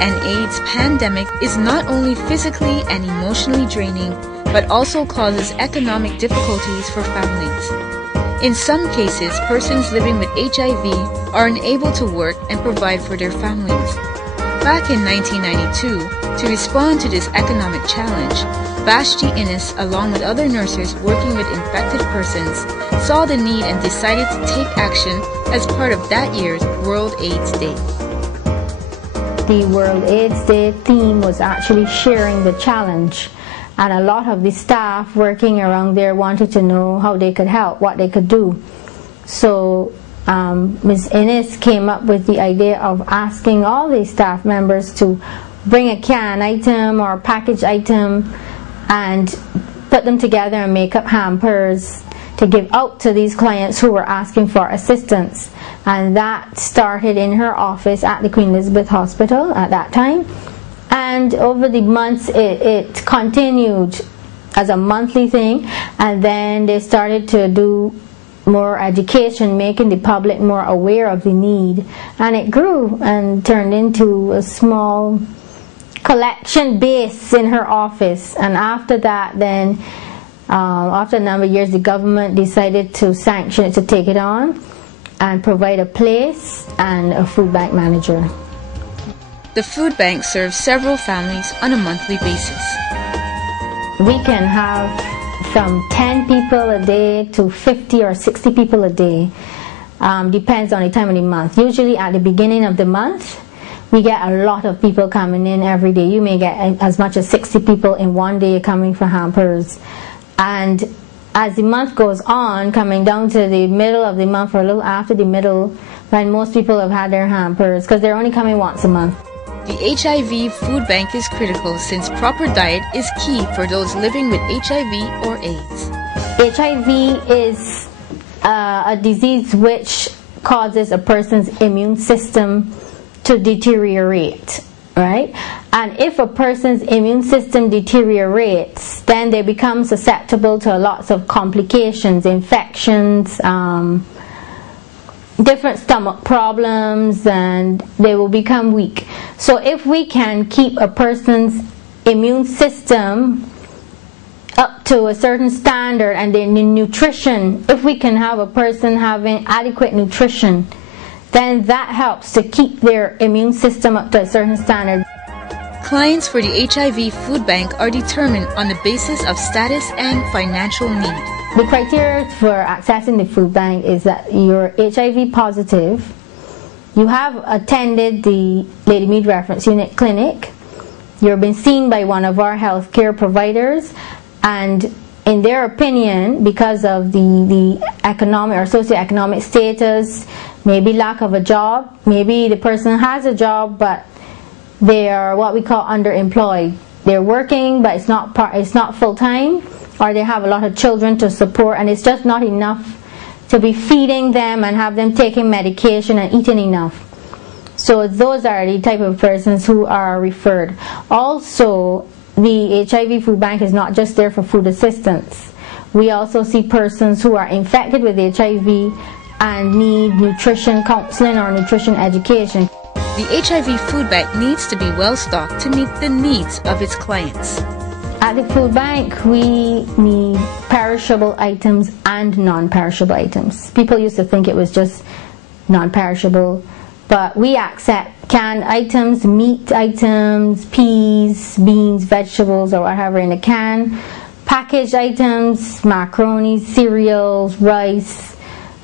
and AIDS pandemic is not only physically and emotionally draining, but also causes economic difficulties for families. In some cases, persons living with HIV are unable to work and provide for their families. Back in 1992, to respond to this economic challenge, Vashti Innes, along with other nurses working with infected persons, saw the need and decided to take action as part of that year's World AIDS Day. The World AIDS Day theme was actually sharing the challenge, and a lot of the staff working around there wanted to know how they could help, what they could do. So Ms. Innes came up with the idea of asking all the staff members to bring a can item or a package item and put them together and make up hampers to give out to these clients who were asking for assistance. And that started in her office at the Queen Elizabeth Hospital at that time. And over the months it continued as a monthly thing, and then they started to do more education, making the public more aware of the need, and it grew and turned into a small collection base in her office. And after that, then after a number of years, the government decided to sanction it, to take it on and provide a place and a food bank manager. The food bank serves several families on a monthly basis. We can have from 10 people a day to 50 or 60 people a day. Depends on the time of the month. Usually at the beginning of the month, we get a lot of people coming in every day. You may get as much as 60 people in one day coming for hampers. And as the month goes on, coming down to the middle of the month or a little after the middle, when most people have had their hampers, because they're only coming once a month. The HIV food bank is critical since proper diet is key for those living with HIV or AIDS. HIV is a disease which causes a person's immune system to deteriorate, right? And if a person's immune system deteriorates, then they become susceptible to lots of complications, infections, different stomach problems, and they will become weak. So if we can keep a person's immune system up to a certain standard, and then the nutrition, if we can have a person having adequate nutrition, then that helps to keep their immune system up to a certain standard. Clients for the HIV food bank are determined on the basis of status and financial need. The criteria for accessing the food bank is that you're HIV positive, you have attended the Lady Mead Reference Unit clinic, you've been seen by one of our healthcare providers, and in their opinion, because of the economic or socioeconomic status, maybe lack of a job, maybe the person has a job but they are what we call underemployed. They're working but it's not full-time, or they have a lot of children to support and it's just not enough to be feeding them and have them taking medication and eating enough. So those are the type of persons who are referred. Also, the HIV food bank is not just there for food assistance. We also see persons who are infected with HIV and need nutrition counseling or nutrition education. The HIV food bank needs to be well stocked to meet the needs of its clients. At the food bank, we need perishable items and non-perishable items. People used to think it was just non-perishable, but we accept canned items, meat items, peas, beans, vegetables, or whatever in a can, packaged items, macaroni, cereals, rice,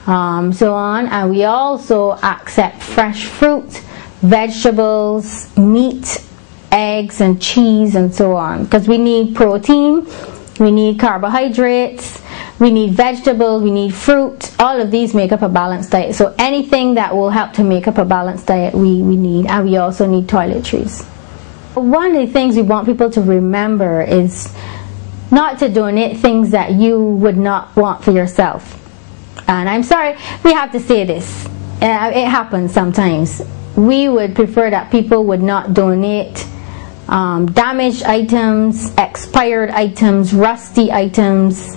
so on. And we also accept fresh fruit, vegetables, meat, eggs and cheese and so on, because we need protein, we need carbohydrates, we need vegetables, we need fruit. All of these make up a balanced diet. So anything that will help to make up a balanced diet we need. And we also need toiletries. One of the things we want people to remember is not to donate things that you would not want for yourself. And I'm sorry, we have to say this. It happens sometimes. We would prefer that people would not donate damaged items, expired items, rusty items,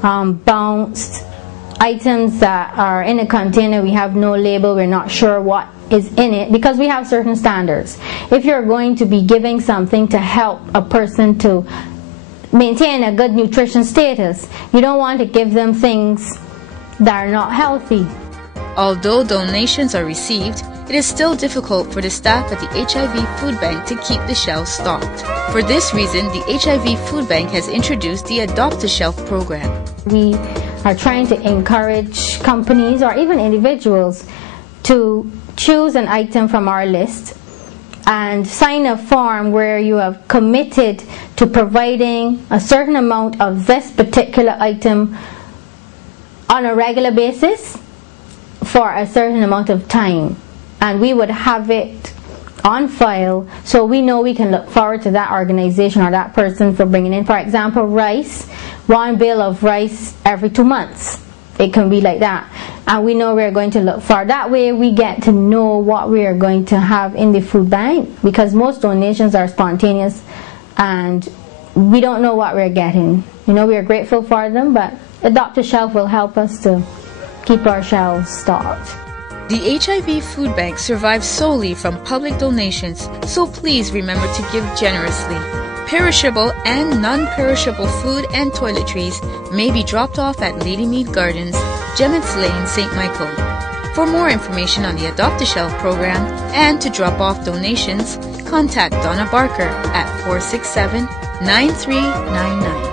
bounced items that are in a container, we have no label, we're not sure what is in it, because we have certain standards. If you're going to be giving something to help a person to maintain a good nutrition status, you don't want to give them things that are not healthy. Although donations are received, it is still difficult for the staff at the HIV Food Bank to keep the shelves stocked. For this reason, the HIV Food Bank has introduced the Adopt a Shelf program. We are trying to encourage companies or even individuals to choose an item from our list and sign a form where you have committed to providing a certain amount of this particular item on a regular basis for a certain amount of time, and we would have it on file so we know we can look forward to that organization or that person for bringing in, for example, rice, one bale of rice every 2 months. It can be like that, and we know we're going to look for. That way we get to know what we are going to have in the food bank, because most donations are spontaneous and we don't know what we're getting. You know, we are grateful for them, but Adopt a Shelf will help us to keep our shelves stocked. The HIV Food Bank survives solely from public donations, so please remember to give generously. Perishable and non-perishable food and toiletries may be dropped off at Lady Mead Gardens, Gemmett's Lane, St. Michael. For more information on the Adopt a Shelf program and to drop off donations, contact Donna Barker at 467-9399.